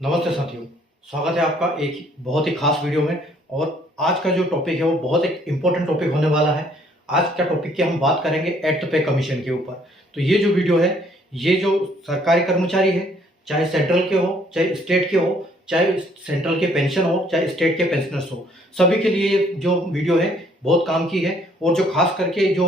नमस्ते साथियों, स्वागत है आपका एक बहुत ही खास वीडियो में। और आज का जो टॉपिक है वो बहुत एक इम्पोर्टेंट टॉपिक होने वाला है। आज का टॉपिक की हम बात करेंगे एट द पे कमीशन के ऊपर। तो ये जो वीडियो है, ये जो सरकारी कर्मचारी है, चाहे सेंट्रल के हो, चाहे स्टेट के हो, चाहे सेंट्रल के पेंशन हो, चाहे स्टेट के पेंशनर्स हो, सभी के लिए ये जो वीडियो है बहुत काम की है। और जो खास करके जो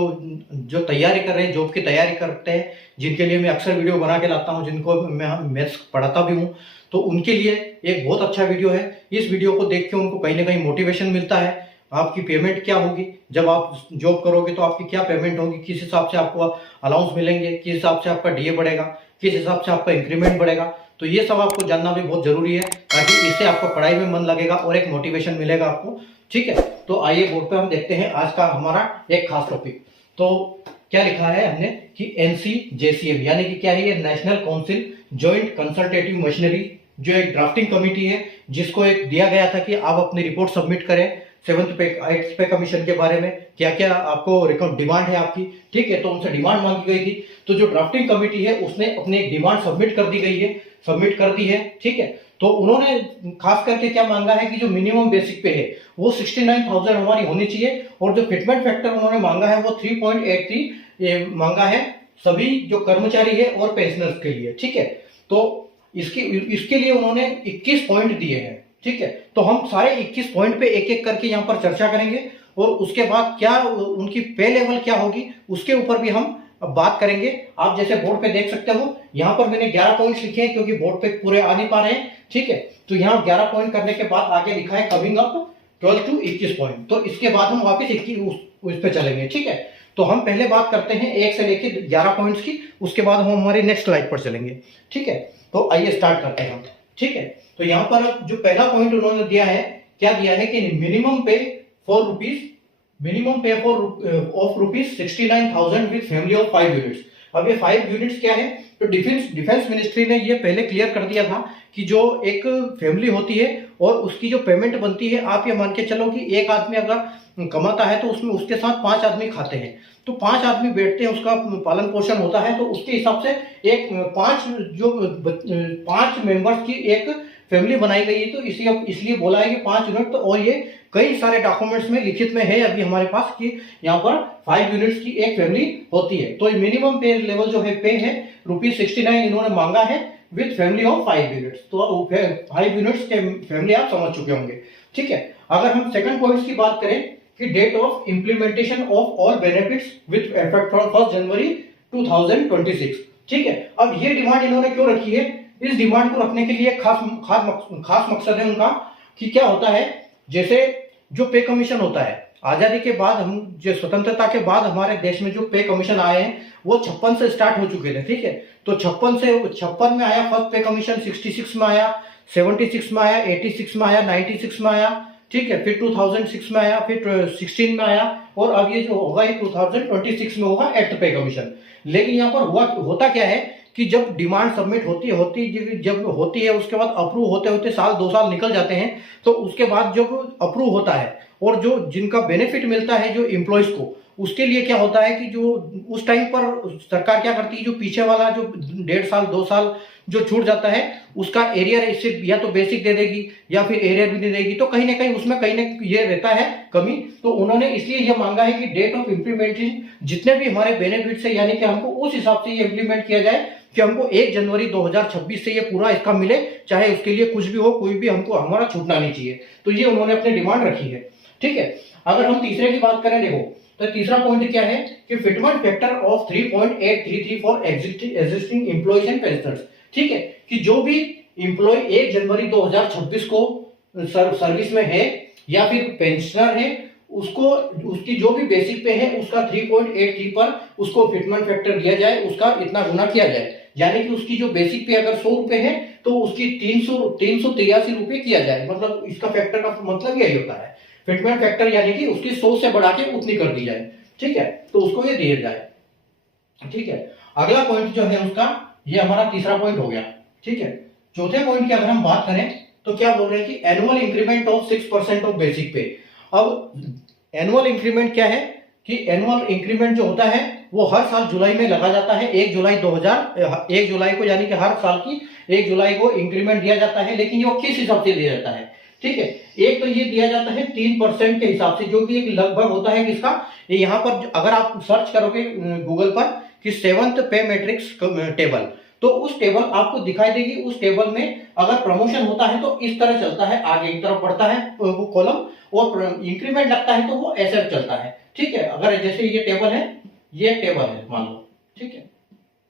जो तैयारी कर रहे हैं, जॉब की तैयारी करते हैं, जिनके लिए मैं अक्सर वीडियो बना के लाता हूँ, जिनको मैं मैथ्स पढ़ाता भी हूँ, तो उनके लिए एक बहुत अच्छा वीडियो है। इस वीडियो को देख के उनको कहीं ना कहीं मोटिवेशन मिलता है। आपकी पेमेंट क्या होगी, जब आप जॉब करोगे तो आपकी क्या पेमेंट होगी, किस हिसाब से आपको अलाउंस मिलेंगे, किस हिसाब से आपका डीए बढ़ेगा, किस हिसाब से आपका इंक्रीमेंट बढ़ेगा। तो ये सब आपको जानना भी बहुत जरूरी है, ताकि इससे आपको पढ़ाई में मन लगेगा और एक मोटिवेशन मिलेगा आपको। ठीक है, तो आइए बोर्ड पे हम देखते हैं आज का हमारा एक खास टॉपिक। तो क्या लिखा है हमने कि NCJCM यानी कि क्या है, ये national council joint consultative machinery, जो एक ड्राफ्टिंग कमेटी है, जिसको एक दिया गया था कि आप अपनी रिपोर्ट सबमिट करें 7th पे 8th पे कमीशन के बारे में, क्या क्या आपको डिमांड है आपकी। ठीक है, तो उनसे डिमांड मांगी गई थी। तो जो ड्राफ्टिंग कमेटी है उसने अपनी एक डिमांड सबमिट कर दी गई है, सबमिट कर दी है। ठीक है, तो उन्होंने खास करके क्या मांगा है कि जो मिनिमम बेसिक पे है वो 69,000 हमारी होनी चाहिए, और जो फिटमेंट फैक्टर उन्होंने मांगा है वो 3.83 मांगा है सभी जो कर्मचारी है और पेंशनर्स के लिए। ठीक है, तो इसके लिए उन्होंने 21 पॉइंट दिए हैं। ठीक है, तो हम सारे 21 पॉइंट पे एक एक करके यहाँ पर चर्चा करेंगे, और उसके बाद क्या उनकी पे लेवल क्या होगी उसके ऊपर भी हम बात करेंगे। आप जैसे बोर्ड पे देख सकते हो, यहाँ पर मैंने 11 पॉइंट्स लिखे हैं क्योंकि बोर्ड पे पूरे आ नहीं पा रहे हैं। ठीक है, तो यहाँ 11 पॉइंट करने के बाद आगे लिखा है कमिंग अप 12 to 21 पॉइंट। तो इसके बाद हम वापस 21 उस पे चलेंगे। ठीक है, तो हम पहले बात करते हैं 1 से लेके 11 पॉइंट्स की, उसके बाद हम हमारी नेक्स्ट स्लाइड पर चलेंगे। ठीक है, तो आइए स्टार्ट करते हैं हम। ठीक है, तो यहाँ पर जो पहला पॉइंट उन्होंने दिया है, क्या दिया है कि मिनिमम पे फॉर रुपीज, मिनिमम पे for of rupees 69,000 with family of 5 units. अब ये 5 यूनिट्स क्या है, तो डिफेंस मिनिस्ट्री ने ये पहले क्लियर कर दिया था कि जो एक फैमिली होती है और उसकी जो पेमेंट बनती है, आप ये मान के चलो कि एक आदमी अगर कमाता है तो उसमें उसके साथ 5 आदमी खाते हैं, तो 5 आदमी बैठते हैं, उसका पालन पोषण होता है, तो उसके हिसाब से एक 5 मेंबर्स की एक फैमिली बनाई गई है। तो इसलिए बोला है कि 5 यूनिट। तो और ये कई सारे डॉक्यूमेंट्स में लिखित में है अभी हमारे पास कि यहाँ पर 5 यूनिट्स की एक फैमिली होती है। तो मिनिमम पे लेवल जो है पे है ₹69 इन्होंने मांगा है विद फैमिली ऑफ 5 यूनिट्स। तो 5 यूनिट्स के फैमिली आप समझ चुके होंगे। ठीक है, अगर हम सेकंड पॉइंट की बात करें कि date of implementation of all benefits with effect from 1 January 2026। ठीक है, अब ये डिमांड इन्होंने क्यों रखी है, इस डिमांड को रखने के लिए खास मकसद है उनका कि क्या होता है, जैसे जो पे कमीशन होता है, आजादी के बाद हम जो स्वतंत्रता के बाद हमारे देश में जो पे कमीशन आए हैं वो 56 से स्टार्ट हो चुके थे। ठीक है, तो 56 में आया फर्स्ट पे कमीशन, 66 में आया, 76 में आया, 86 में आया, 96 में आया। ठीक है, फिर 2006 में आया, फिर 16 में आया, और अब ये जो होगा ये 2026 में होगा एक्ट पे कमीशन। लेकिन यहाँ पर होता क्या है कि जब डिमांड सबमिट जब होती है उसके बाद अप्रूव होते होते साल 2 साल निकल जाते हैं, तो उसके बाद जब अप्रूव होता है और जो जिनका बेनिफिट मिलता है जो एम्प्लॉयज को, उसके लिए क्या होता है कि जो उस टाइम पर सरकार क्या करती है, जो पीछे वाला जो 1.5 साल 2 साल जो छूट जाता है उसका एरियर सिर्फ या तो बेसिक दे देगी या फिर एरियर भी दे देगी। तो कहीं ना कहीं उसमें कहीं ना ये रहता है कमी। तो उन्होंने इसलिए ये मांगा है कि डेट ऑफ इम्प्लीमेंटेशन जितने भी हमारे बेनिफिट्स है, यानी कि हमको उस हिसाब से ये इम्प्लीमेंट किया जाए कि हमको 1 जनवरी 2026 से ये पूरा इसका मिले, चाहे उसके लिए कुछ भी हो, कोई भी हमको हमारा छूटना नहीं चाहिए। तो ये उन्होंने अपनी डिमांड रखी है। ठीक है, अगर हम तीसरे की बात करें, देखो तो तीसरा पॉइंट क्या है कि fitment factor of 3.833 for existing employees and pensioners. ठीक है, कि जो भी एम्प्लॉय 1 जनवरी 2026 को सर्विस में है या फिर पेंशनर है, उसको उसकी जो भी बेसिक पे है उसका 3.83 पर उसको फिटमेंट फैक्टर दिया जाए, उसका इतना गुना किया जाए। यानी कि उसकी जो बेसिक पे अगर 100 रुपए है तो उसकी 383 रुपए किया जाए। मतलब इसका फैक्टर का मतलब यही होता है, फिटमेंट फैक्टर यानी कि उसकी 100 से बढ़ा के उतनी कर दी जाए। ठीक है, तो उसको ये दिया जाए। ठीक है, अगला पॉइंट जो है उसका, ये हमारा तीसरा पॉइंट हो गया। ठीक है, चौथे पॉइंट की अगर हम बात करें तो क्या बोल रहे हैं कि annual increment of 6% of basic पे। अब एनुअल इंक्रीमेंट क्या है कि एनुअल इंक्रीमेंट जो होता है वो हर साल जुलाई में लगा जाता है। 1 जुलाई को, यानी कि हर साल की 1 जुलाई को इंक्रीमेंट दिया जाता है। लेकिन ये किस हिसाब से दिया जाता है, ठीक है। एक तो ये दिया जाता है 3% के हिसाब से, जो कि एक लगभग होता है किसका, ये यहाँ पर अगर आप सर्च करोगे गूगल पर कि 7th पे मैट्रिक्स टेबल, तो उस टेबल आपको दिखाई देगी। उस टेबल में अगर प्रमोशन होता है तो इस तरह चलता है, आगे की तरफ बढ़ता है वो कॉलम, और इंक्रीमेंट लगता है तो वो ऐसे चलता है, ठीक है। अगर जैसे ये टेबल है, ये टेबल है मान लो, ठीक है,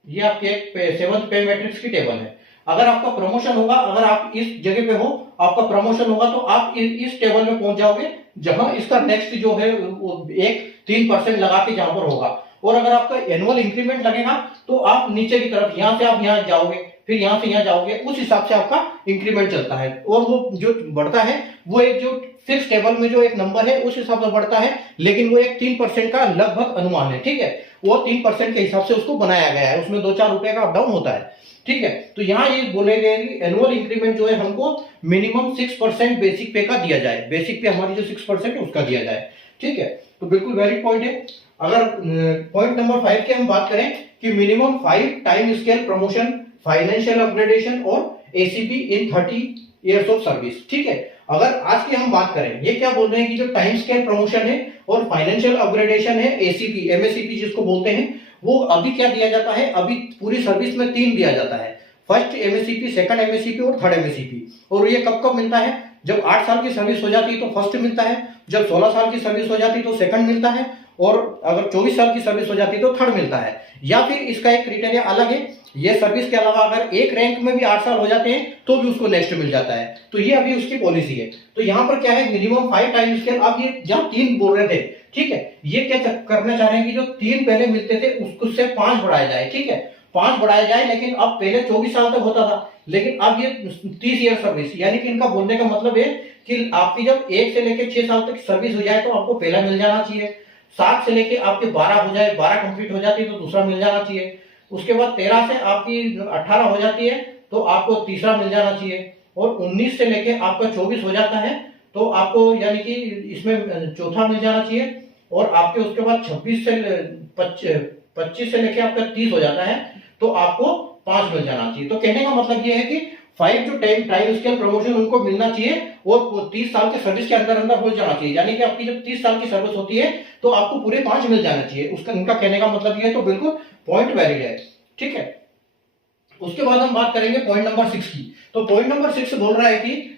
ये आपके एक 7th पे मैट्रिक्स की टेबल है। अगर आपका प्रमोशन होगा, अगर आप इस जगह पे हो, आपका प्रमोशन होगा, तो आप इस टेबल में पहुंच जाओगे जहां इसका नेक्स्ट जो है वो एक 3% लगा के जहां पर होगा। और अगर आपका एनुअल इंक्रीमेंट लगेगा तो आप नीचे की तरफ, यहां से आप यहां जाओगे, फिर यहां से यहां जाओगे, उस हिसाब से आपका इंक्रीमेंट चलता है। और वो जो बढ़ता है वो एक जो फिक्स टेबल में जो एक नंबर है उस हिसाब से बढ़ता है, लेकिन वो एक 3% का लगभग अनुमान है, ठीक है। वो 3% के हिसाब से उसको बनाया गया है, उसमें 2-4 रुपए का अप डाउन होता है, ठीक है। तो यहाँ ये बोले गए कि एनुअल इंक्रीमेंट जो है हमको मिनिमम 6% बेसिक पे का दिया जाए, बेसिक पे हमारी जो 6% है उसका दिया जाए, ठीक है। तो बिल्कुल वैलिड पॉइंट है। अगर पॉइंट नंबर 5 की हम बात करें कि minimum 5 time scale promotion, financial upgradation और ACP in 30 years of service, ठीक है। अगर आज की हम बात करें, ये क्या बोल रहे हैं कि जो टाइम स्केल प्रमोशन है और फाइनेंशियल अपग्रेडेशन है, एसीपी एमएससीपी जिसको बोलते हैं, वो अभी क्या दिया जाता है, अभी पूरी सर्विस में 3 दिया जाता है, फर्स्ट एमएससीपी, सेकंड एमएससीपी और थर्ड एमएससीपी। और ये कब कब मिलता है, जब 8 साल की सर्विस हो जाती है तो फर्स्ट मिलता है, जब 16 साल की सर्विस हो जाती है तो सेकंड मिलता है, और अगर 24 साल की सर्विस हो जाती है तो थर्ड मिलता है। या फिर इसका एक क्राइटेरिया अलग है, ये सर्विस के अलावा अगर एक रैंक में भी 8 साल हो जाते हैं तो भी उसको नेक्स्ट मिल जाता है। तो ये अभी उसकी पॉलिसी है। तो यहाँ पर क्या है, मिनिमम 5 टाइम स्केल। अब ये जहां 3 बोल रहे थे, ठीक है, ये क्या करना चाह रहे हैं कि जो 3 पहले मिलते थे उससे 5 बढ़ाया जाए, ठीक है, 5 बढ़ाया जाए। लेकिन अब पहले 24 साल तक होता था, लेकिन अब ये 30 ईयर सर्विस, यानी कि इनका बोलने का मतलब है कि आपकी जब 1 से लेकर 6 साल तक सर्विस हो जाए तो आपको पहला मिल जाना चाहिए। 7 से लेके आपके 12 हो जाए, 12 कंप्लीट हो जाती है तो दूसरा मिल जाना चाहिए। उसके बाद 13 से आपकी 18 हो जाती है तो आपको तीसरा मिल जाना चाहिए। और 19 से लेके आपका 24 हो जाता है तो आपको, यानी कि इसमें चौथा मिल जाना चाहिए। और आपके उसके बाद 26 से 25 से लेके आपका 30 हो जाता है तो आपको 5 मिल जाना चाहिए। तो कहने का मतलब ये है कि 5 टू 10 टाइम स्केल प्रमोशन उनको मिलना चाहिए और 30 साल के सर्विस के अंदर अंदर हो जाना चाहिए। यानी कि आपकी जब 30 साल की सर्विस होती है तो आपको पूरे 5 मिल जाना चाहिए। उसका उनका कहने का मतलब ये है, तो बिल्कुल पॉइंट वैलिड है, ठीक है। उसके बाद हम बात करेंगे पॉइंट नंबर 6 की। तो पॉइंट नंबर 6 बोल रहा है कि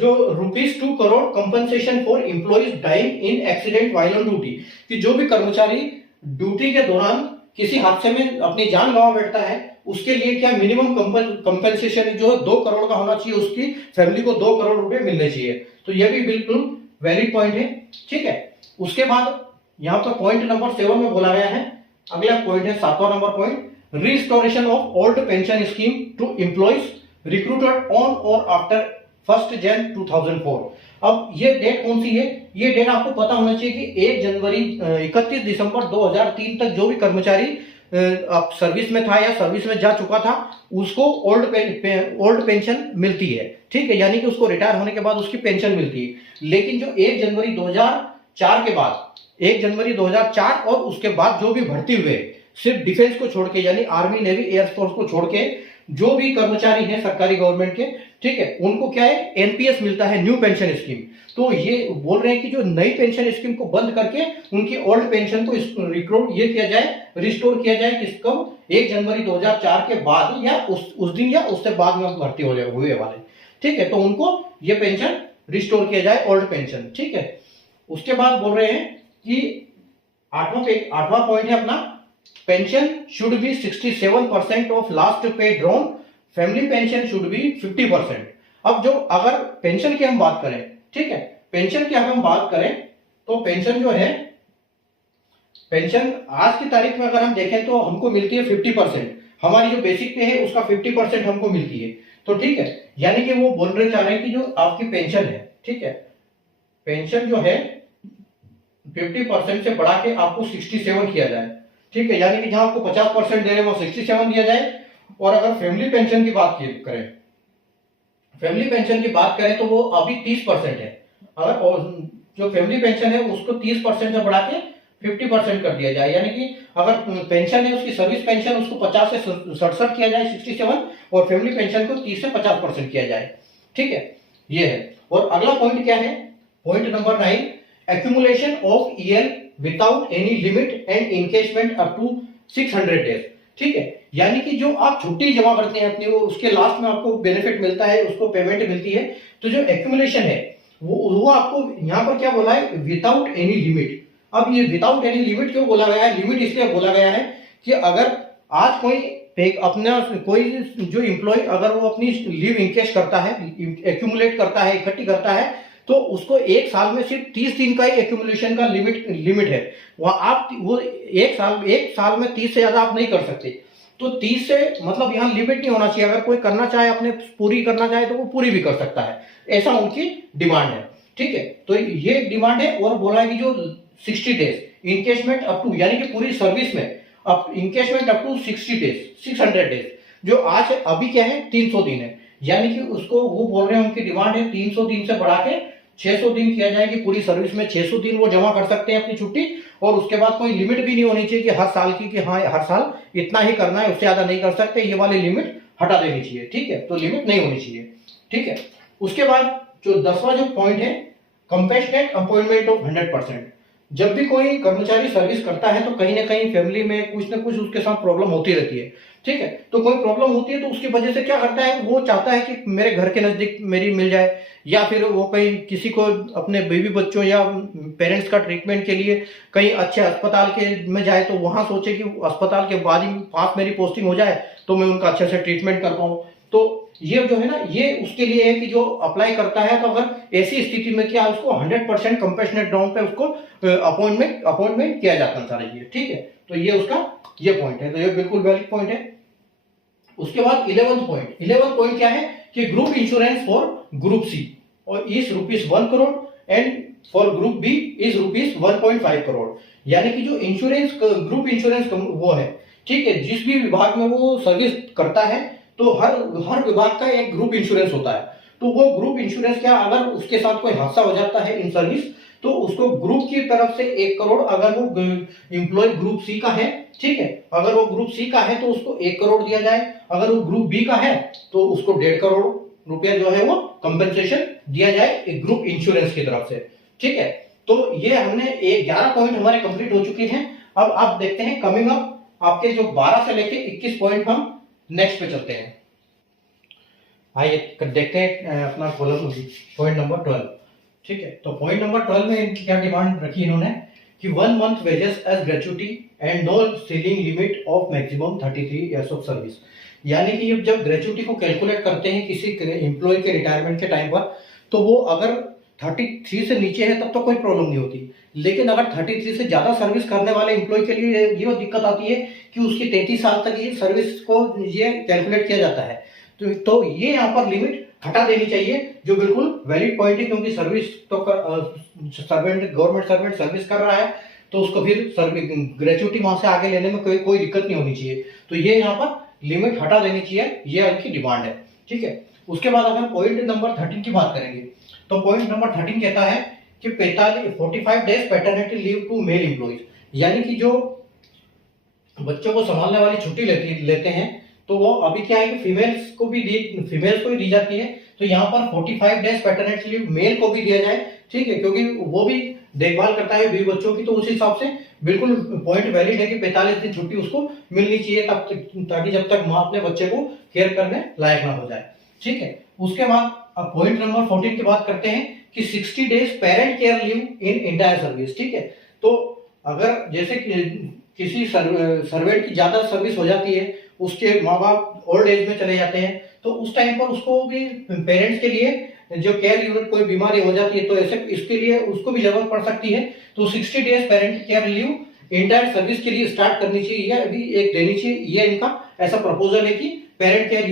जो ₹2 crore compensation for employees dying in accident while on duty, कि जो भी कर्मचारी ड्यूटी के दौरान किसी हादसे में अपनी जान गंवा बैठता है उसके लिए क्या मिनिमम कंपनसेशन जो है 2 करोड़ का होना चाहिए, उसकी फैमिली को 2 करोड़ रुपए मिलने चाहिए। तो यह भी बिल्कुल वैलिड पॉइंट है, ठीक है। उसके बाद यहाँ पर पॉइंट नंबर 7 में बोला गया है, अगला पॉइंट है 7वां number point, restoration of old pension scheme to employees recruited on और आफ्टर 1 जनवरी 2004। अब ये डेट कौन सी है, ये डेट आपको पता होना चाहिए कि 31 दिसंबर 2003 तक जो भी कर्मचारी अब सर्विस में था या सर्विस में जा चुका था उसको ओल्ड पेंशन मिलती है, ठीक है, यानी कि उसको रिटायर होने के बाद उसकी पेंशन मिलती है। लेकिन जो 1 जनवरी 2004 के बाद, 1 जनवरी 2004 और उसके बाद जो भी भर्ती हुए, सिर्फ डिफेंस को छोड़ के, यानी आर्मी, नेवी, एयरफोर्स को छोड़ के जो भी कर्मचारी हैं सरकारी गवर्नमेंट के, ठीक है, उनको क्या है, एनपीएस मिलता है, न्यू पेंशन स्कीम। तो ये बोल रहे हैं कि जो नई पेंशन स्कीम को बंद करके उनकी ओल्ड पेंशन को रिक्रूट ये किया जाए, रिस्टोर किया जाए, किसको, 1 जनवरी 2004 के बाद या उस दिन या उससे बाद में भर्ती हुए वाले, ठीक है, तो उनको ये पेंशन रिस्टोर किया जाए, ओल्ड पेंशन, ठीक है। उसके बाद बोल रहे हैं कि 8वां पॉइंट है अपना, pension should be 67% of last pay drawn, family pension should be 50%। अब जो अगर पेंशन की हम बात करें, ठीक है, पेंशन की अगर हम बात करें तो पेंशन जो है, पेंशन आज की तारीख में अगर हम देखें तो हमको मिलती है 50%, हमारी जो बेसिक पे है उसका 50% हमको मिलती है। तो ठीक है, यानी कि वो बोल रहे चाह रहे हैं कि जो आपकी पेंशन है, ठीक है, पेंशन जो है 50% से बढ़ा के आपको 67 किया जाए, ठीक है, यानी कि जहां आपको 50% दे रहे हैं वो 67 दिया जाए। और अगर फैमिली पेंशन की बात करें, फैमिली पेंशन की बात करें तो वो अभी 30% है, अगर और जो फैमिली पेंशन है उसको 30% से बढ़ा के 50% कर दिया जाए, यानी कि अगर पेंशन है उसकी सर्विस पेंशन उसको 50 से 67 किया जाए, 67, और फैमिली पेंशन को 30 से 50% किया जाए। ठीक है, ये है। और अगला पॉइंट क्या है, point number 9, accumulation of EL without any limit and encashment up to 600 days. ठीक है, यानी कि जो आप छुट्टी जमा करते हैं अपनी, वो उसके लास्ट में आपको बेनिफिट मिलता है, उसको पेमेंट मिलती है। तो जो एक्यूमुलेशन है वो आपको यहाँ पर क्या बोला है, विदाउट एनी लिमिट। अब ये विदाउट एनी लिमिट क्यों बोला गया है, लिमिट इसलिए बोला गया है कि अगर आज अपना कोई जो एम्प्लॉय अगर वो अपनी लीव इनकेश करता है, एक्यूमुलेट करता है, इकट्ठी करता है, तो उसको एक साल में सिर्फ 30 दिन का ही एक्यूमुलेशन का लिमिट है। वहां आप वो एक साल में 30 से ज्यादा आप नहीं कर सकते। तो 30 से मतलब यहाँ लिमिट नहीं होना चाहिए, अगर कोई करना चाहे अपने पूरी करना चाहे तो वो पूरी भी कर सकता है, ऐसा उनकी डिमांड है। ठीक है, तो ये डिमांड है। और बोला है कि जो 60 डेज इनकेशमेंट अप टू, यानी कि पूरी सर्विस में अब encashment up to 60 days, 600 days, जो आज अभी क्या है 300 दिन है, यानी कि उसको वो बोल रहे हैं, उनकी डिमांड है 300 दिन से बढ़ा के 600 दिन किया जाए, कि पूरी सर्विस में 600 दिन वो जमा कर सकते हैं अपनी छुट्टी। और उसके बाद कोई लिमिट भी नहीं होनी चाहिए कि हर साल की, कि हाँ हर साल इतना ही करना है, उससे ज्यादा नहीं कर सकते, ये वाली लिमिट हटा देनी चाहिए। ठीक है, तो लिमिट नहीं होनी चाहिए। ठीक है, उसके बाद जो 10वां जो पॉइंट है, कंपेशनेट अपॉइंटमेंट ऑफ 100%। जब भी कोई कर्मचारी सर्विस करता है तो कहीं ना कहीं फैमिली में कुछ ना कुछ उसके साथ प्रॉब्लम होती रहती है। ठीक है, तो कोई प्रॉब्लम होती है तो उसकी वजह से क्या करता है, वो चाहता है कि मेरे घर के नजदीक मेरी मिल जाए, या फिर वो कहीं किसी को अपने बेबी बच्चों या पेरेंट्स का ट्रीटमेंट के लिए कहीं अच्छे अस्पताल के में जाए, तो वहां सोचे कि अस्पताल के बाद ही पास मेरी पोस्टिंग हो जाए तो मैं उनका अच्छे से ट्रीटमेंट कर पाऊँ। तो ये जो है ना, ये उसके लिए है कि जो अप्लाई करता है, तो अगर ऐसी स्थिति में क्या उसको 100% कंपेशनेट ग्राउंड पे उसको अपॉइंटमेंट किया जाता है सारा ये। ठीक है, तो ये उसका ये पॉइंट है, तो ये बिल्कुल वैलिड पॉइंट है। उसके बाद 11th पॉइंट क्या है कि group insurance for group C और is ₹1 crore and for group B is ₹1.5 crore. यानी कि जो इंश्योरेंस ग्रुप इंश्योरेंस वो है, ठीक है, जिस भी विभाग में वो सर्विस करता है तो हर विभाग का एक ग्रुप इंश्योरेंस होता है। तो वो ग्रुप इंश्योरेंस क्या, अगर उसके साथ कोई हादसा हो जाता है इन सर्विस, तो उसको ग्रुप की तरफ से 1 करोड़, अगर वो एम्प्लॉय ग्रुप सी का है, ठीक है, अगर वो ग्रुप सी का है तो उसको 1 करोड़ दिया जाए, अगर वो ग्रुप बी का है तो उसको 1.5 करोड़ रुपया जो है वो कंपेंसेशन दिया जाए एक ग्रुप इंश्योरेंस की तरफ से। ठीक है, तो ये हमने 11 पॉइंट हमारे कंप्लीट हो चुके हैं। अब आप देखते हैं कमिंग अप आपके जो 12 से लेके 21 पॉइंट हम नेक्स्ट पे चलते हैं। आइए देखते हैं अपना कॉलम पॉइंट नंबर 12। ठीक है, तो पॉइंट नंबर 12 में इनकी क्या डिमांड रखी इन्होंने कि 1 month wages as gratuity and no ceiling limit of maximum 33 years of service. यानी कि जब ग्रेचुटी को कैलकुलेट करते हैं किसी एम्प्लॉय के रिटायरमेंट के टाइम पर, तो वो अगर 33 से नीचे है तब तो कोई प्रॉब्लम नहीं होती, लेकिन अगर 33 से ज्यादा सर्विस करने वाले एम्प्लॉय के लिए ये दिक्कत आती है कि उसकी 33 साल तक ये सर्विस को ये कैलकुलेट किया जाता है। तो ये यहाँ पर लिमिट हटा देनी चाहिए, जो बिल्कुल वैलिड पॉइंट है, क्योंकि सर्विस तो सर्वेंट गवर्नमेंट सर्वेंट सर्विस कर रहा है तो उसको फिर ग्रेचुटी वहां से आगे लेने में कोई दिक्कत नहीं होनी चाहिए। तो ये यहाँ पर लिमिट हटा देनी चाहिए, ये उनकी डिमांड है। ठीक है, उसके बाद अगर पॉइंट नंबर 13 की बात करेंगे तो पॉइंट नंबर 13 कहता है कि 45 days paternity leave to male employees. यानी कि जो बच्चों को संभालने वाली छुट्टी लेते हैं तो वो अभी क्या है कि फीमेल्स को भी दी जाती है, तो यहाँ पर 45 डेज पैटर्निटी लीव मेल को भी दिया जाए। ठीक है, क्योंकि वो भी देखभाल करता है बीवी बच्चों की, तो उस हिसाब से बिल्कुल पॉइंट वैलिड है कि 45 दिन छुट्टी उसको मिलनी चाहिए ताकि जब तक माँ अपने बच्चे को केयर करने लायक ना हो जाए। ठीक है, उसके बाद अब पॉइंट नंबर 14 की बात करते हैं कि 60 डेज पेरेंट केयर लीव इन इंटायर सर्विस। ठीक है, तो अगर जैसे किसी सर्वेंट की ज्यादा सर्विस हो जाती है, उसके माँ बाप ओल्ड एज में चले जाते हैं, तो उस टाइम पर उसको भी पेरेंट्स के लिए जो केयर यूनिट कोई बीमारी हो जाती है तो ऐसे इसके लिए उसको भी जरूरत पड़ सकती है। तो 60 days parent care leave entire service के लिए स्टार्ट करनी चाहिए, अभी एक देनी चाहिए। ये इनका ऐसा प्रपोजल है कि पेरेंट केयर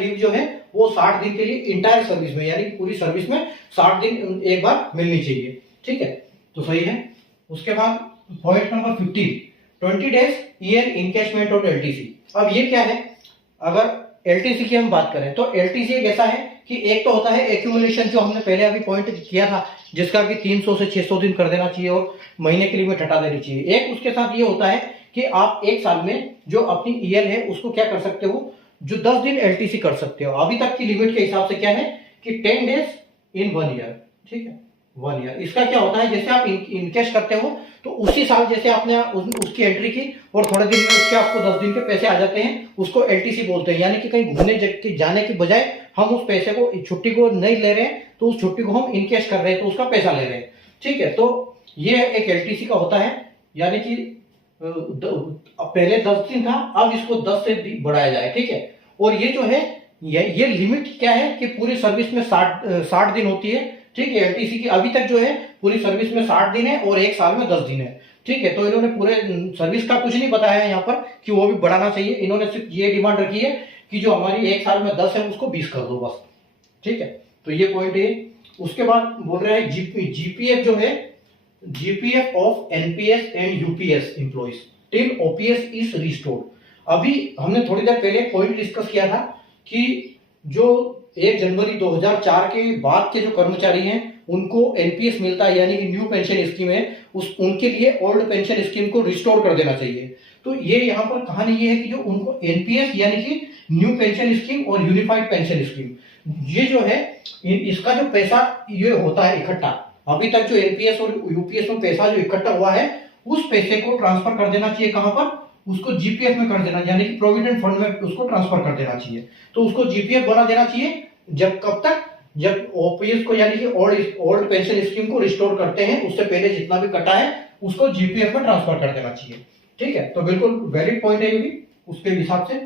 लीव जो है वो 60 दिन के लिए इंटायर सर्विस में, यानी कि पूरी सर्विस में 60 दिन एक बार मिलनी चाहिए। ठीक है, तो सही है। उसके बाद point number 15, 20 days year encashment on LTC. अब ये क्या है, अगर एलटीसी की हम बात करें तो एलटीसी एक ऐसा है कि एक तो होता है एक्यूमुलेशन, जो हमने पहले अभी पॉइंट किया था, जिसका कि 300 से 600 दिन कर देना चाहिए और महीने की लिमिट हटा देनी चाहिए। एक उसके साथ ये होता है कि आप एक साल में जो अपनी ईएल है उसको क्या कर सकते हो, जो 10 दिन एलटीसी कर सकते हो। अभी तक की लिमिट के हिसाब से क्या है कि 10 डेज इन 1 ईयर, ठीक है, 1 ईयर। इसका क्या होता है, जैसे आप इनकेश करते हो तो उसी साल जैसे आपने उसकी एंट्री की और थोड़े दिन में उसके आपको 10 दिन के पैसे आ जाते हैं, उसको एलटीसी बोलते हैं। यानी कि कहीं घूमने जाने की बजाय हम उस पैसे को, छुट्टी को नहीं ले रहे हैं, तो उस छुट्टी को हम इनकेश कर रहे हैं, तो उसका पैसा ले रहे हैं, ठीक है। तो ये एक एलटीसी का होता है, यानी कि पहले 10 दिन था, अब इसको 10 से बढ़ाया जाए, ठीक है। और ये जो है ये लिमिट क्या है कि पूरी सर्विस में 60 दिन होती है, ठीक है। एलटीसी की अभी तक जो है पूरी सर्विस में 60 दिन है और एक साल में 10 दिन है, ठीक है। तो इन्होंने पूरे सर्विस का कुछ नहीं बताया है यहाँ पर कि वो भी बढ़ाना चाहिए। इन्होंने सिर्फ ये डिमांड रखी है कि जो हमारी एक साल में 10 है उसको 20 कर दो बस, ठीक है। तो ये पॉइंट है। उसके बाद बोल रहे हैं जीपीएफ जो है, GPF of NPS and UPS employees till OPS is restored. अभी हमने थोड़ी देर पहले पॉइंट डिस्कस किया था कि जो 1 जनवरी 2004 के बाद के जो कर्मचारी हैं उनको एनपीएस मिलता है, यानी कि न्यू पेंशन स्कीम है, उनके लिए ओल्ड पेंशन स्कीम को रिस्टोर कर देना चाहिए। तो ये यहाँ पर कहानी ये है कि जो उनको एनपीएस यानी कि न्यू पेंशन स्कीम और यूनिफाइड पेंशन स्कीम, ये जो है इसका जो पैसा ये होता है इकट्ठा, अभी तक जो एनपीएस और यूपीएस में पैसा जो इकट्ठा हुआ है उस पैसे को ट्रांसफर कर देना चाहिए। कहां पर, उसको जीपीएफ में कर देना, यानी कि प्रोविडेंट फंड में उसको ट्रांसफर कर देना चाहिए। तो उसको जीपीएफ बना देना चाहिए जब, कब तक, जब ओपीएस को यानी कि ओल्ड पेंशन स्कीम को रिस्टोर करते हैं, उससे पहले जितना भी कटा है उसको जीपीएफ में ट्रांसफर कर देना चाहिए, ठीक है। तो बिल्कुल वैलिड पॉइंट है ये भी उसके हिसाब से।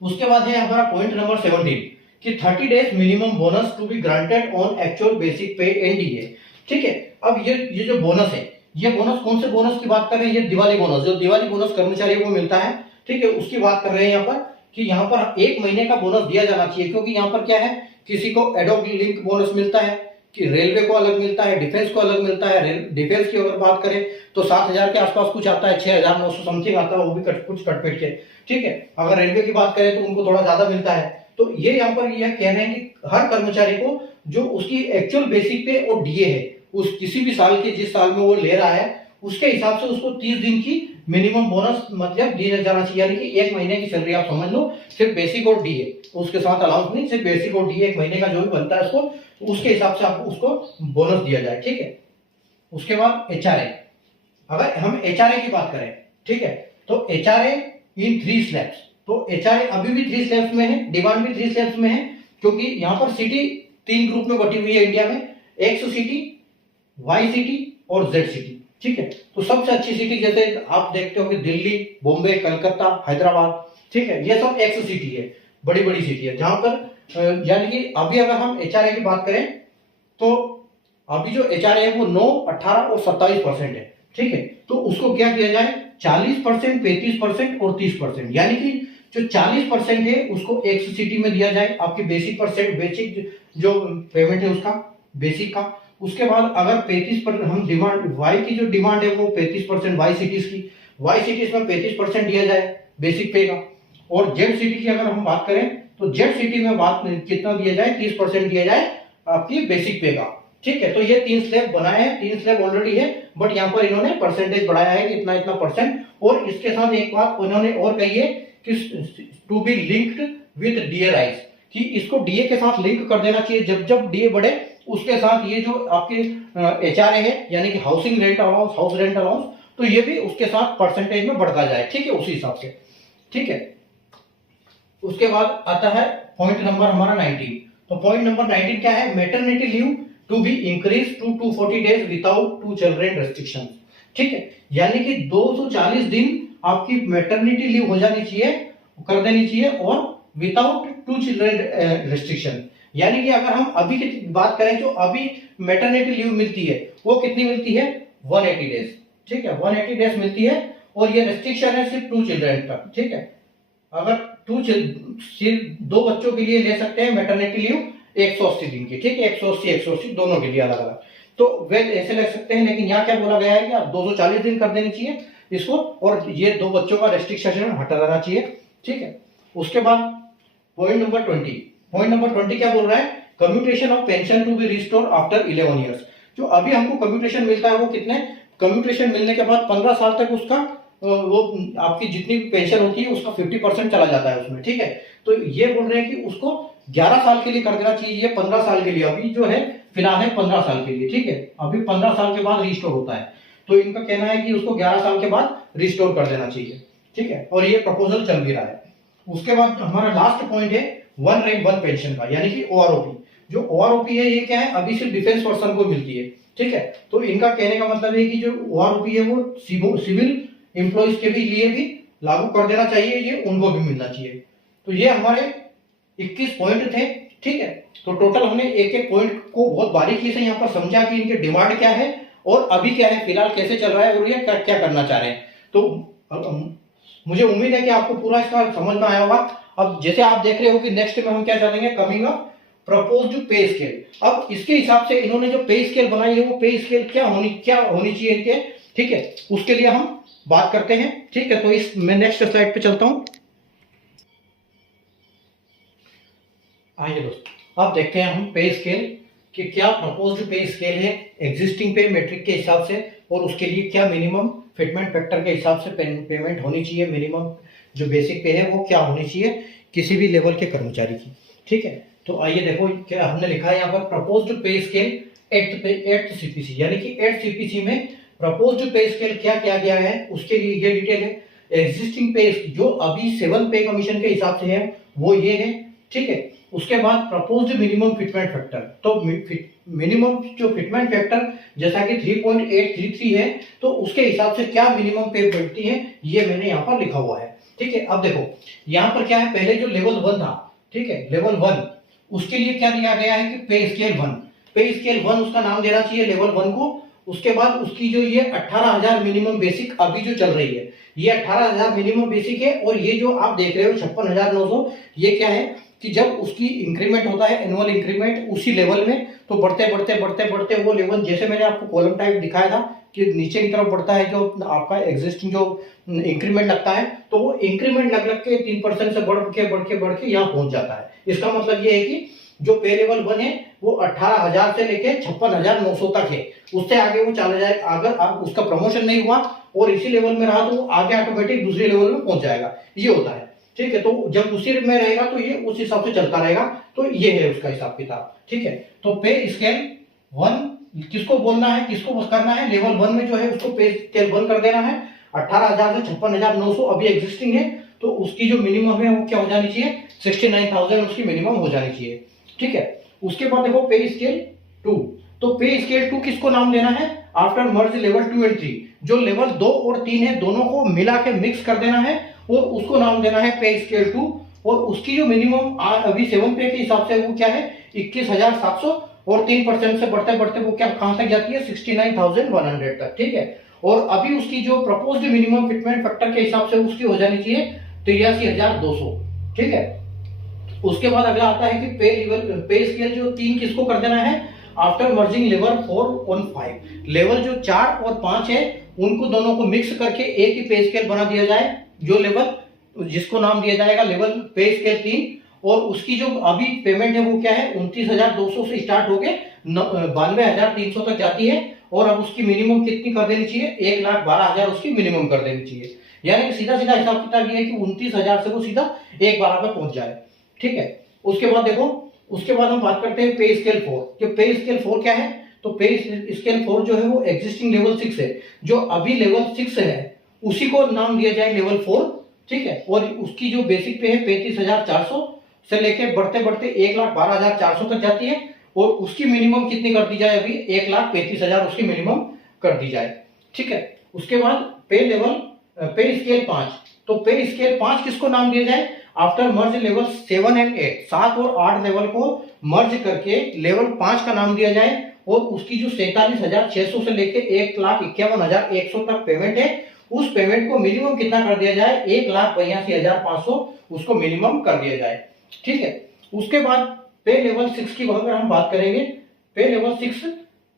उसके बाद है हमारा पॉइंट नंबर 17 कि 30 days minimum bonus to be granted on actual basic pay and DA, ठीक है। अब ये जो बोनस है, ये बोनस कौन से बोनस की बात कर रहे हैं, ये दिवाली बोनस, जो दिवाली बोनस कर्मचारियों को मिलता है, ठीक है, उसकी बात कर रहे हैं यहाँ पर कि यहाँ पर 1 महीने का बोनस दिया जाना चाहिए। क्योंकि यहाँ पर क्या है, किसी को एडोब लिंक बोनस मिलता है, कि रेलवे को अलग मिलता है, डिफेंस को अलग मिलता है। डिफेंस की अगर बात करें तो 7,000 के आसपास कुछ आता है, 6,900 समथिंग आता है, वो भी कुछ कटपेट के, ठीक है। अगर रेलवे की बात करें तो उनको थोड़ा ज्यादा मिलता है। तो ये यहाँ पर यह कह रहे हैं कि हर कर्मचारी को जो उसकी एक्चुअल बेसिक पे और डीए है, उस किसी भी साल के जिस साल में वो ले रहा है उसके हिसाब से उसको 30 दिन की मिनिमम बोनस मतलब दिया जाना चाहिए। यानी कि 1 महीने की सैलरी आप समझ लो, सिर्फ बेसिक और डीए, उसके साथ अलाउंस नहीं, सिर्फ बेसिक और डीए 1 महीने का जो भी बनता है उसको, उसके हिसाब से आपको उसको बोनस दिया जाए, ठीक है। उसके बाद एचआरए, अगर हम एचआरए की बात करें, ठीक है, तो एचआरए इन 3 स्लैब्स, तो एचआरए अभी भी 3 स्लैब्स में है, डिमांड भी 3 स्लैब्स में है, क्योंकि यहाँ पर सिटी 3 ग्रुप में बटी हुई है इंडिया में, एक्स सिटी, वाई सिटी और जेड सिटी, ठीक है। तो सबसे अच्छी सिटी जैसे आप देखते हो कि दिल्ली, बॉम्बे, कलकत्ता, हैदराबाद, ठीक है, ये सब एक्स सिटी है, बड़ी बड़ी सिटी है, जहां पर यानी कि अभी अगर हम एचआरए की बात करें तो अभी जो एचआरए है वो 9, 18 और 27% है, ठीक है। तो उसको क्या किया जाए, 40%, 35% और 30%, यानी कि जो 40% है उसको एक्स सिटी में दिया जाए, आपकी बेसिक जो पेमेंट है उसका, बेसिक का। उसके बाद अगर 35% हम डिमांड, वाई की जो डिमांड है वो 35% वाई सिटीज की, वाई सिटीज में 35% दिया जाए बेसिक पे का। और जेड सिटी की अगर हम बात करें तो जेड सिटी में बात कितना दिया जाए, 30% दिया जाए आपकी बेसिक पे का, ठीक है। तो ये 3 स्लैब बनाए हैं, 3 स्लैब ऑलरेडी है, बट यहाँ पर इन्होंने परसेंटेज बढ़ाया है कि इतना इतना परसेंट। और इसके साथ एक बात उन्होंने और कही है कि to be linked with DA rise, कि इसको डीए के साथ लिंक कर देना चाहिए, जब जब डीए बढ़े उसके साथ ये जो आपके एचआरए है यानी कि housing rent allowance, house rent allowance, तो ये भी उसके साथ परसेंटेज में बढ़ता जाए, ठीक है, उसी हिसाब से, ठीक है। उसके बाद आता है पॉइंट नंबर हमारा 19। तो पॉइंट नंबर 19 क्या है, maternity leave to be increase to 240 days without 2 children restriction, ठीक है। यानी कि 240 दिन आपकी मैटरनिटी लीव हो जानी चाहिए, कर देनी चाहिए, और विदाउट 2 चिल्ड्रन रेस्ट्रिक्शन। यानी कि अगर हम अभी की बात करें जो अभी मैटरनिटी लीव मिलती है वो कितनी मिलती है, 180 डेज, ठीक है, 180 डेज मिलती है। और ये रेस्ट्रिक्शन है सिर्फ 2 चिल्ड्रन तक, ठीक है। अगर 2 बच्चों के लिए ले सकते हैं मैटरनिटी लीव 180 दिन की, ठीक है, 180 दोनों के लिए अलग अलग, तो वे ऐसे ले सकते हैं। लेकिन यहाँ क्या बोला गया है कि आप 240 दिन कर देनी चाहिए इसको, और ये 2 बच्चों का रेस्ट्रिक्शन हटा देना चाहिए, ठीक है। उसके बाद पॉइंट नंबर 20 क्या बोल रहा है? Commutation of pension to be restore after 11 years. जो अभी हमको कम्यूटेशन मिलता है वो कितने, कम्यूटेशन मिलने के बाद 15 साल तक उसका वो आपकी जितनी भी पेंशन होती है उसका 50% चला जाता है उसमें, ठीक है। तो ये बोल रहे हैं कि उसको 11 साल के लिए कर देना चाहिए, 15 साल के लिए। अभी जो है फिलहाल है 15 साल के लिए, ठीक है। अभी 15 साल के बाद रिस्टोर होता है, तो इनका कहना है कि उसको 11 साल के बाद रिस्टोर कर देना चाहिए, ठीक है। और ये प्रपोजल चल भी रहा है। उसके बाद हमारा लास्ट पॉइंट है वन रैंक वन पेंशन का, यानी कि ओआरओपी। जो ओआरओपी है ये क्या है, अभी सिर्फ डिफेंस पर्सन को मिलती है, ठीक है। तो इनका कहने का मतलब है कि जो ओआरओपी है वो सिविल एम्प्लॉइज के भी लिए भी लागू कर देना चाहिए, ये उनको भी मिलना चाहिए। तो ये हमारे 21 पॉइंट थे, ठीक है। तो टोटल हमने एक एक पॉइंट को बहुत बारीकी से यहाँ पर समझा कि इनके डिमांड क्या है और अभी क्या है, फिलहाल कैसे चल रहा है और ये क्या करना चाह रहे हैं। तो मुझे उम्मीद है कि आपको पूरा इसका समझ में आया होगा। अब जैसे आप देख रहे हो कि नेक्स्ट में हम क्या चलेंगे, कमिंग अप प्रपोज्ड पे स्केल। अब इसके हिसाब से इन्होंने जो पे स्केल बनाई है वो पे स्केल क्या होनी चाहिए इनके, ठीक है, उसके लिए हम बात करते हैं, ठीक है। तो इस मैं नेक्स्ट स्लाइड पे चलता हूं। आइए दोस्तों, अब देखते हैं हम पे स्केल कि क्या प्रपोज्ड पे स्केल है एग्जिस्टिंग पे मैट्रिक के हिसाब से, और उसके लिए क्या मिनिमम फिटमेंट फैक्टर के हिसाब से पेमेंट होनी चाहिए, मिनिमम जो बेसिक पे है वो क्या होनी चाहिए किसी भी लेवल के कर्मचारी की, ठीक है। तो आइए देखो क्या हमने लिखा है यहाँ पर, प्रपोज्ड पे स्केल एट सीपीसी, यानी कि 8 सीपीसी में प्रपोज्ड पे स्केल क्या किया गया है उसके लिए ये डिटेल है। एग्जिस्टिंग पे जो अभी 7 पे कमीशन के हिसाब से है वो ये है, ठीक है। उसके बाद प्रपोज्ड मिनिमम फिटमेंट फैक्टर, तो मिनिमम जो फिटमेंट फैक्टर जैसा कि 3.833 है, तो उसके हिसाब से क्या मिनिमम पे बढ़ती है ये मैंने यहाँ पर लिखा हुआ है, ठीक है। अब देखो यहाँ पर क्या है, पहले जो लेवल 1 था, ठीक है, लेवल 1 उसके लिए क्या दिया गया है कि पे स्केल 1, पे स्केल 1 उसका नाम देना चाहिए लेवल 1 को। उसके बाद उसकी जो ये 18,000 मिनिमम बेसिक अभी जो चल रही है ये 18,000 मिनिमम बेसिक है, और ये जो आप देख रहे हो 56,900 ये क्या है कि जब उसकी इंक्रीमेंट होता है एनुअल इंक्रीमेंट उसी लेवल में, तो बढ़ते बढ़ते बढ़ते बढ़ते वो लेवल जैसे मैंने आपको कॉलम टाइप दिखाया था कि नीचे की तरफ बढ़ता है, जो आपका एग्जिस्टिंग जो इंक्रीमेंट लगता है तो वो इंक्रीमेंट लग लग के 3% से बढ़ के यहाँ पहुंच जाता है। इसका मतलब ये है कि जो पे लेवल 1 है वो 18,000 से लेके 56,900 तक है, उससे आगे वो चला जाए। अगर अब उसका प्रमोशन नहीं हुआ और इसी लेवल में रहा तो वो आगे ऑटोमेटिक दूसरे लेवल में पहुंच जाएगा, ये होता है, ठीक है। तो जब उसी में रहेगा तो ये उस हिसाब से चलता रहेगा, तो ये है उसका हिसाब किताब, ठीक है। तो पे स्केल 1 किसको बोलना है, किसको करना है, लेवल 1 में जो है उसको पे स्केल 1 कर देना है। 18,000 से 56,900 अभी एग्जिस्टिंग है, तो उसकी जो मिनिमम है वो क्या हो जानी चाहिए, 69,000 उसकी मिनिमम हो जानी चाहिए, ठीक है। उसके बाद देखो पे स्केल 2, तो पे स्केल 2 किसको नाम देना है, आफ्टर मर्ज लेवल 2 एंड 3, जो लेवल 2 और 3 है दोनों को मिला के मिक्स कर देना है और उसको नाम देना है पे स्केल 2। और उसकी जो मिनिमम अभी 7 पे के हिसाब से वो क्या है 21,700, और 3% से बढ़ते बढ़ते वो क्या कहां तक जाती है 69,100 तक, ठीक है। और अभी उसकी जो प्रपोज्ड मिनिमम फिटमेंट फैक्टर के हिसाब से उसकी हो जानी चाहिए 83,200, ठीक है। उसके बाद अगला आता है कि पे स्केल जो 3 किसको कर देना है, आफ्टर मर्जिंग लेवल 4 और 5, लेवल जो 4 और 5 है उनको दोनों को मिक्स करके एक ही पे स्केल बना दिया जाए, जो लेवल जिसको नाम दिया जाएगा लेवल पे स्केल 3। और उसकी जो अभी पेमेंट है वो क्या है 29,200 से स्टार्ट होके 92,300 तक जाती है, और अब उसकी मिनिमम कितनी कर देनी चाहिए 1,12,000 उसकी मिनिमम कर देनी चाहिए। यानी कि सीधा सीधा हिसाब किताब ये है कि 29,000 से वो सीधा 1,12 पे पहुंच जाए, ठीक है। उसके बाद देखो, उसके बाद हम बात करते हैं पे स्केल 4, कि पे स्केल 4 क्या है, तो पे स्केल 4 जो है वो एग्जिस्टिंग लेवल 6 है, जो अभी लेवल 6 है उसी को नाम दिया जाए लेवल 4, ठीक है। और उसकी जो बेसिक पे है 35,400 से लेके बढ़ते बढ़ते 1,12,400 तक जाती है, और उसकी मिनिमम कितनी कर दी जाए अभी 1,35,000 उसकी मिनिमम कर दी जाए, ठीक है। उसके बाद पे स्केल 5, तो पे स्केल 5 किसको नाम दिया जाए, आफ्टर मर्ज लेवल 7 एंड 8, 7 और 8 लेवल को मर्ज करके लेवल 5 का नाम दिया जाए, और उसकी जो 47,600 से लेके 1,51,100 तक पेमेंट है, उस पेमेंट को मिनिमम कितना कर दिया जाए 1,82,500 उसको मिनिमम कर दिया जाए, ठीक है। उसके बाद पे लेवल 6 की अगर हम बात करेंगे, पे level 6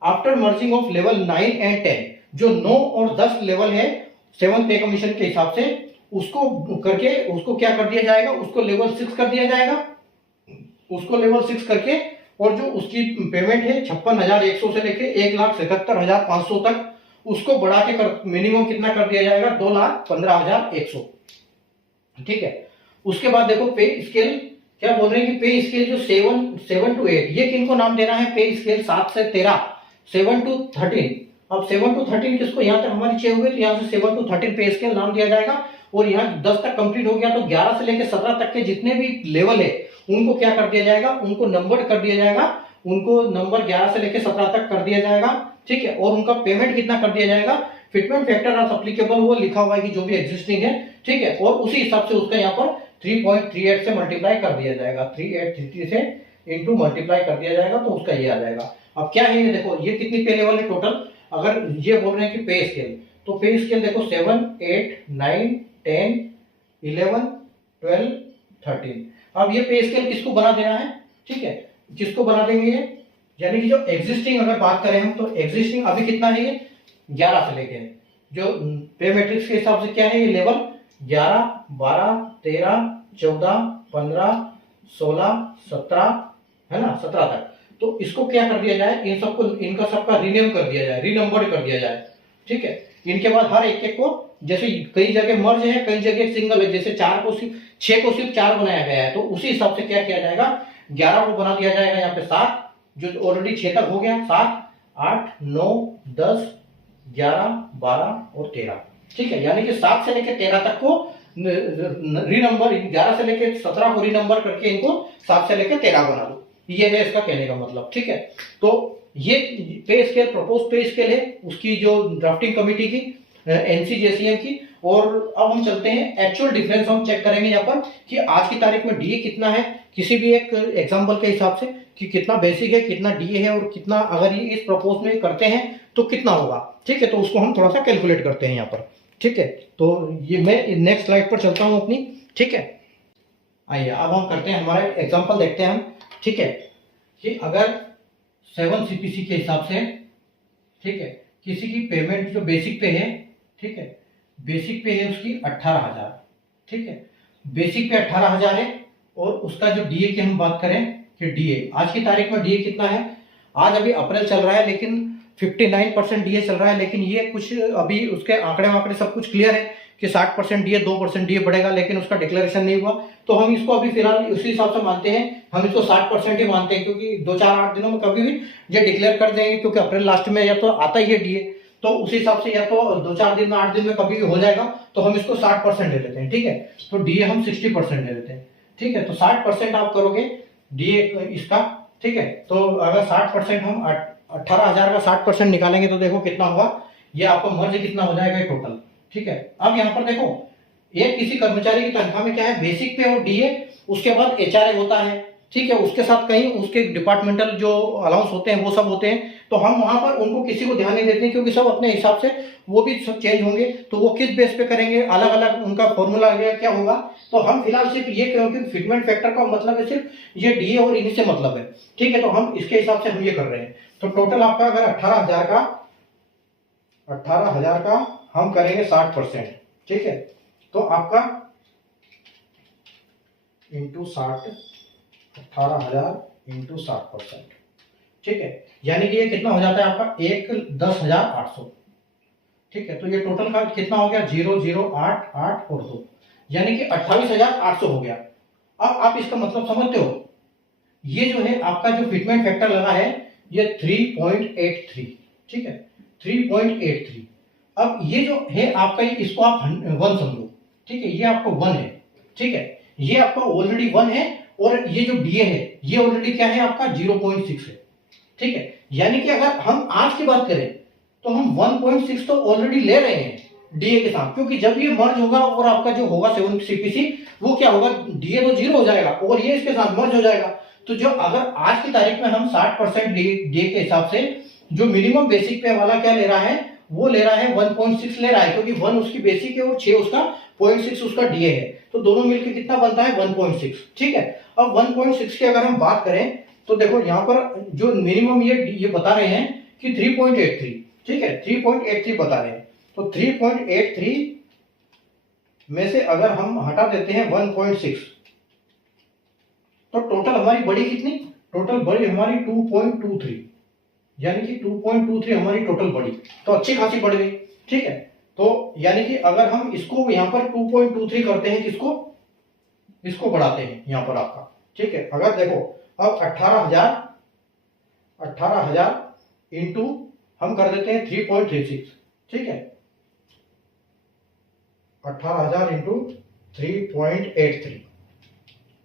after merging of level 9 and 10, जो 9 और 10 लेवल है 7 पे कमीशन के हिसाब से, उसको करके उसको क्या कर दिया जाएगा, उसको लेवल 6 कर दिया जाएगा, उसको लेवल 6 करके, और जो उसकी पेमेंट है 56,100 से लेके 1,77,500 तक, उसको बढ़ा के मिनिमम कितना कर दिया जाएगा, 2,15,100। ठीक है। उसके बाद देखो पे स्केल, क्या बोल रहे हैं कि पे स्केल जो 7 to 8, ये किनको नाम देना है, पे स्केल 7 से 13, 7 to 13। अब 7 to 13 किसको, यहाँ तक हमारी चेक हुई तो यहाँ से 7 to 13 पे स्केल नाम दिया जाएगा। और यहाँ 10 तक कंप्लीट हो गया तो 11 से लेकर 17 तक के जितने भी लेवल है उनको क्या कर दिया जाएगा, उनको नंबर कर दिया जाएगा, उनको नंबर 11 से लेकर 17 तक कर दिया जाएगा। ठीक है। और उनका पेमेंट कितना कर दिया जाएगा, फिटमेंट फैक्टर ऑफ एप्लीकेबल वो लिखा हुआ है कि जो भी एग्जिस्टिंग है। ठीक है। और उसी हिसाब से उसका यहाँ पर 3.38 से मल्टीप्लाई कर दिया जाएगा, 3833 से इंटू मल्टीप्लाई कर दिया जाएगा, तो उसका ये आ जाएगा। अब क्या है ये देखो, ये कितनी पे लेवल है टोटल, अगर ये बोल रहे हैं कि पे स्केल, तो पे स्केल देखो 7, 8, 9, 10, 11, 12, 13। अब ये पे स्केल किसको बना देना है, ठीक है, किसको बना देंगे ये, यानी कि जो एग्जिस्टिंग अगर बात करें हम, तो एग्जिस्टिंग अभी कितना है ये 11 से लेके, जो पे मैट्रिक्स के हिसाब से क्या है ये लेवल 11, 12, 13, 14, 15, 16, 17 है ना, 17 तक। तो इसको क्या कर दिया जाए, इन सबको, इनका सबका रीनेम कर दिया जाए, रीनंबर्ड कर दिया जाए। ठीक है। इनके बाद हर एक को, जैसे कई जगह मर्ज है, कई जगह सिंगल है, जैसे 6 को सिर्फ 4 बनाया गया है, तो उसी हिसाब से क्या किया जाएगा, 11 को बना दिया जाएगा यहाँ पे 7, जो ऑलरेडी 6 तक हो गया, 7, 8, 9, 10, 11, 12 और 13। ठीक है। यानी कि 7 से लेकर 13 तक को रीनंबर, 11 से लेकर 17 को रीनंबर करके इनको 7 से लेकर 13 बना दो, ये है इसका कहने का मतलब। ठीक है। तो ये पे स्केल, प्रपोज पे स्केल है उसकी जो ड्राफ्टिंग कमेटी की, एनसीजेसीएम की। और अब हम चलते हैं एक्चुअल डिफरेंस हम चेक करेंगे यहाँ पर कि आज की तारीख में डीए कितना है, किसी भी एक एग्जांपल के हिसाब से कि कितना बेसिक है, कितना डीए है, और कितना अगर ये इस प्रपोज में करते हैं तो कितना होगा। ठीक है। तो उसको हम थोड़ा सा कैलकुलेट करते हैं यहाँ पर। ठीक है। तो ये मैं नेक्स्ट स्लाइड पर चलता हूँ अपनी। ठीक है। आइए अब हम करते हैं, हमारा एग्जाम्पल देखते हैं हम। ठीक है। कि अगर 7 सीपीसी के हिसाब से, ठीक है, किसी की पेमेंट जो बेसिक पे है, ठीक है, बेसिक पे है उसकी 18,000। ठीक है। बेसिक पे 18,000 है, और उसका जो डीए की हम बात करें कि डीए आज की तारीख में डीए कितना है, आज अभी अप्रैल चल रहा है लेकिन 59% डीए चल रहा है, लेकिन ये कुछ अभी उसके आंकड़े सब कुछ क्लियर है कि 60% डीए, 2% डीए बढ़ेगा, लेकिन उसका डिक्लेरेशन नहीं हुआ, तो हम इसको अभी फिलहाल उसी हिसाब से मानते हैं, हम इसको 60% ही मानते हैं, क्योंकि 2-4-8 दिनों में कभी भी ये डिक्लेयर कर देंगे, क्योंकि अप्रैल लास्ट में या तो आता ही है डीए, तो उसी हिसाब से या तो 2-4 दिन में, 8 दिन में कभी भी हो जाएगा, तो हम इसको 60% ले लेते हैं। ठीक है। तो डीए हम 60% ले लेते हैं। ठीक है। तो 60% आप करोगे डीए इसका। ठीक है। तो अगर 60% हम 18,000 का 60% निकालेंगे तो देखो कितना होगा, ये आपका मर्ज कितना हो जाएगा टोटल। ठीक है। अब यहाँ पर देखो, एक किसी कर्मचारी की तनख्वाह में क्या है, बेसिक पे और डीए, उसके बाद एचआरए होता है। ठीक है। उसके साथ कहीं उसके डिपार्टमेंटल जो अलाउंस होते हैं वो सब होते हैं, तो हम वहां पर उनको किसी को ध्यान नहीं देते हैं, क्योंकि सब अपने हिसाब से वो भी सब चेंज होंगे, तो वो किस बेस पे करेंगे, अलग अलग उनका फॉर्मूला क्या होगा। तो हम फिलहाल सिर्फ ये, क्योंकि फिटमेंट फैक्टर का मतलब है सिर्फ ये डीए और इन्हीं से मतलब है। ठीक है। तो हम इसके हिसाब से हम ये कर रहे हैं। तो टोटल आपका अगर 18,000 का हम करेंगे 60%। ठीक है। तो आपका इंटू 60, 18,000 इंटू 60%। ठीक है। यानी कि ये कितना हो जाता है आपका 10,800। ठीक है। तो ये टोटल का कितना हो गया, 0, 0, 8, 8 और 2, यानी कि 28,800 हो गया। अब आप इसका मतलब समझते हो, ये जो है आपका जो फिटमेंट फैक्टर लगा है ये 3.83। ठीक है। 3.83। अब ये जो है आपका, इसको आप 1 समझो। ठीक है। ये आपका 1 है। ठीक है। ये आपका ऑलरेडी 1 है, और ये जो डीए है ये ऑलरेडी क्या है आपका 0.6 है। ठीक है। यानी कि अगर हम आज की बात करें तो हम 1.6 तो ऑलरेडी ले रहे हैं डीए के साथ, क्योंकि जब ये मर्ज होगा और आपका जो होगा 7 सीपीसी, वो क्या होगा, डीए तो 0 हो जाएगा और ये इसके साथ मर्ज हो जाएगा। तो जो अगर आज की तारीख में हम 60% डीए के हिसाब से जो मिनिमम बेसिक पे वाला क्या ले रहा है, वो ले रहा है 1.6 ले रहा है, क्योंकि 1 उसकी बेसिक है और 6 उसका 0.6 उसका डीए है, तो दोनों मिलकर कितना बनता है 1.6। ठीक है। अब 1.6 की अगर हम बात करें तो देखो यहाँ पर जो मिनिमम ये बता रहे हैं कि 3.83। ठीक है। 3.83 बता रहे हैं, तो 3.83 में से अगर हम हटा देते हैं 1.6, तो टोटल हमारी बढ़ी कितनी? टोटल बढ़ी हमारी 2.23, यानी कि 2.23 हमारी टोटल बढ़ी, तो अच्छी खासी बढ़ गई। ठीक है, तो यानी कि अगर हम इसको यहाँ पर 2.23 करते हैं, किसको? इसको बढ़ाते हैं यहाँ पर आपका। ठीक है, अगर देखो अब 18,000 इंटू हम कर देते हैं 3.36। ठीक है, 18,000 इंटू 3.83।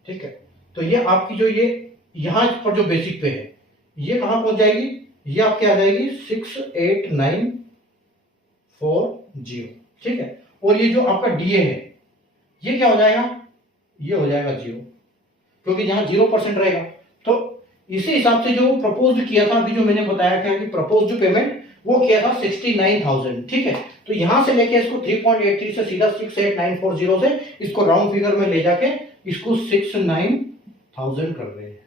ठीक है, तो ये आपकी जो ये यहाँ पर जो बेसिक पे है, ये कहाँ पहुंच जाएगी? ये आपके आ जाएगी 68940। ठीक है, और ये जो आपका डीए है, ये क्या हो जाएगा? ये हो जाएगा 0, क्योंकि यहाँ 0% रहेगा। तो इसी हिसाब से जो प्रपोज किया था, अभी जो मैंने बताया था कि प्रपोज पेमेंट वो किया था 69,000। ठीक है, तो यहां से लेके इसको 3.83 से सीधा 68940 से इसको राउंड फिगर में ले जाके इसको 69,000 कर रहे हैं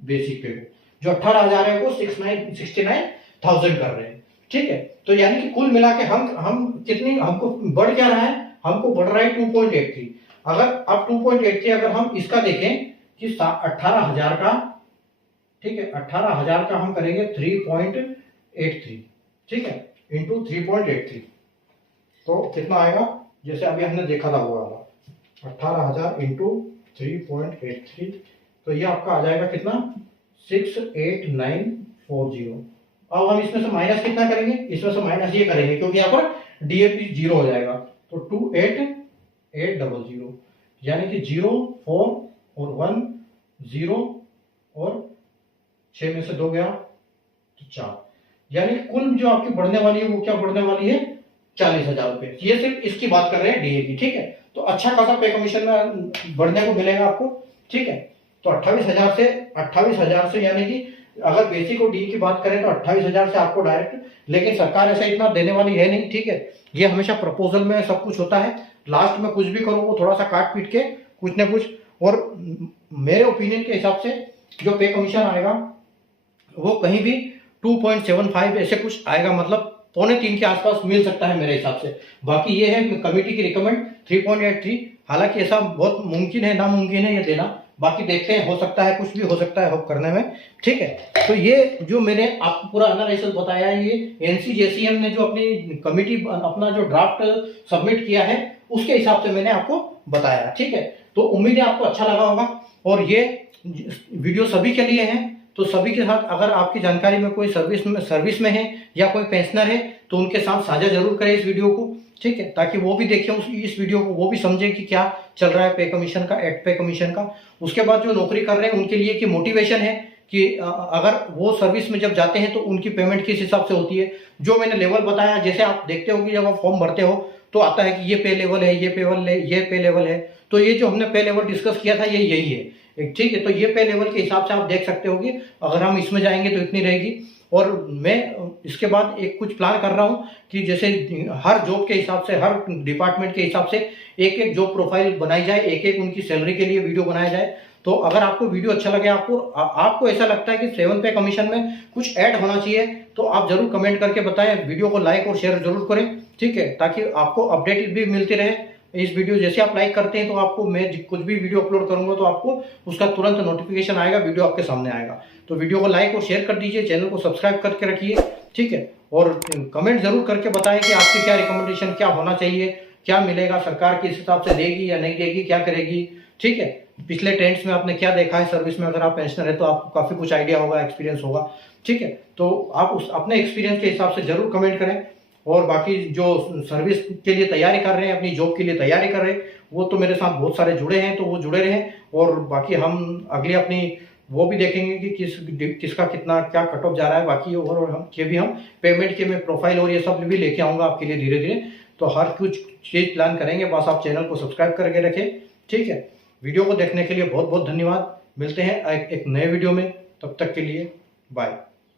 बेसिक पे को। जो 18,000 है वो 69,000 कर रहे हैं। ठीक है, तो यानी कि कुल मिला के हम कितनी, हमको बढ़ क्या रहा है? हमको बढ़ रहा है 2.83। अगर अब 2.83 अगर हम इसका देखें कि 18,000 का, ठीक है, 18,000 का हम करेंगे 3.83, ठीक है, इंटू 3.83, तो कितना आएगा? जैसे अभी हमने देखा था वो वाला 18,000 इंटू 3.83, तो ये आपका आ जाएगा कितना? 68940। अब हम इसमें से माइनस कितना करेंगे? इसमें से माइनस ये करेंगे, क्योंकि यहाँ पर डीएपी 0 हो जाएगा, तो 28,800, यानी कि 0 4 और 1 0 और 6 में से 2 गया तो 4, यानी कुल जो आपकी बढ़ने वाली है वो क्या बढ़ने वाली है? 40,000 रुपए। ये सिर्फ इसकी बात कर रहे हैं डीए की। ठीक है, तो अच्छा खासा पे कमीशन में बढ़ने को मिलेगा आपको। ठीक है, तो 28,000 से यानी कि अगर बेसिक और डी की बात करें तो 28,000 से आपको डायरेक्ट, लेकिन सरकार ऐसा इतना देने वाली है नहीं। ठीक है, ये हमेशा प्रपोजल में सब कुछ होता है, लास्ट में कुछ भी करो वो थोड़ा सा काट पीट के कुछ ना कुछ। और मेरे ओपिनियन के हिसाब से जो पे कमीशन आएगा वो कहीं भी 2.75 ऐसे कुछ आएगा, मतलब 2.25 के आसपास मिल सकता है मेरे हिसाब से। बाकी ये है कमेटी की रिकमेंड 3.83, हालांकि ऐसा बहुत मुमकिन है, नामुमकिन है ये देना, बाकी देखते हैं, हो सकता है, कुछ भी हो सकता है होप करने में। ठीक है, तो ये जो मैंने आपको पूरा एनालिसिस बताया है, ये एनसीजेसीएम ने जो अपनी कमेटी अपना जो ड्राफ्ट सबमिट किया है उसके हिसाब से मैंने आपको बताया। ठीक है, तो उम्मीद है आपको अच्छा लगा होगा, और ये वीडियो सभी के लिए है, तो सभी के साथ अगर आपकी जानकारी में कोई सर्विस में है या कोई पेंशनर है तो उनके साथ साझा जरूर करें इस वीडियो को। ठीक है, ताकि वो भी देखें इस वीडियो को, वो भी समझें कि क्या चल रहा है पे कमीशन का, एट पे कमीशन का। उसके बाद जो नौकरी कर रहे हैं उनके लिए कि मोटिवेशन है कि अगर वो सर्विस में जब जाते हैं तो उनकी पेमेंट किस हिसाब से होती है। जो मैंने लेवल बताया, जैसे आप देखते हो कि जब आप फॉर्म भरते हो तो आता है कि ये पे लेवल है, ये पे लेवल है, तो ये जो हमने पे लेवल डिस्कस किया था ये यही है। ठीक है, तो ये पे लेवल के हिसाब से आप देख सकते हो कि अगर हम इसमें जाएंगे तो इतनी रहेगी। और मैं इसके बाद एक कुछ प्लान कर रहा हूँ कि जैसे हर जॉब के हिसाब से, हर डिपार्टमेंट के हिसाब से एक एक जॉब प्रोफाइल बनाई जाए, एक एक उनकी सैलरी के लिए वीडियो बनाया जाए। तो अगर आपको वीडियो अच्छा लगे, आपको ऐसा लगता है कि 7 पे कमीशन में कुछ ऐड होना चाहिए, तो आप जरूर कमेंट करके बताएं, वीडियो को लाइक और शेयर जरूर करें। ठीक है, ताकि आपको अपडेट भी मिलती रहे इस वीडियो। जैसे आप लाइक करते हैं तो आपको मैं कुछ भी वीडियो अपलोड करूंगा तो आपको उसका तुरंत नोटिफिकेशन आएगा, वीडियो आपके सामने आएगा। तो वीडियो को लाइक और शेयर कर दीजिए, चैनल को सब्सक्राइब करके रखिए। ठीक है, और कमेंट जरूर करके बताएं कि आपकी क्या रिकमेंडेशन, क्या होना चाहिए, क्या मिलेगा, सरकार किस हिसाब से देगी या नहीं देगी, क्या करेगी। ठीक है, पिछले ट्रेंड्स में आपने क्या देखा है सर्विस में, अगर आप पेंशनर है तो आपको काफी कुछ आइडिया होगा, एक्सपीरियंस होगा। ठीक है, तो आप उस अपने एक्सपीरियंस के हिसाब से जरूर कमेंट करें। और बाकी जो सर्विस के लिए तैयारी कर रहे हैं, अपनी जॉब के लिए तैयारी कर रहे हैं, वो तो मेरे साथ बहुत सारे जुड़े हैं, तो वो जुड़े रहें। और बाकी हम अगली अपनी वो भी देखेंगे कि किसका कितना क्या कट ऑफ जा रहा है बाकी, और हम के भी हम पेमेंट के मैं प्रोफाइल और ये सब भी लेके आऊँगा आपके लिए धीरे धीरे। तो हर कुछ चीज़ प्लान करेंगे, बस आप चैनल को सब्सक्राइब करके रखें। ठीक है, वीडियो को देखने के लिए बहुत बहुत धन्यवाद। मिलते हैं एक नए वीडियो में, तब तक के लिए बाय।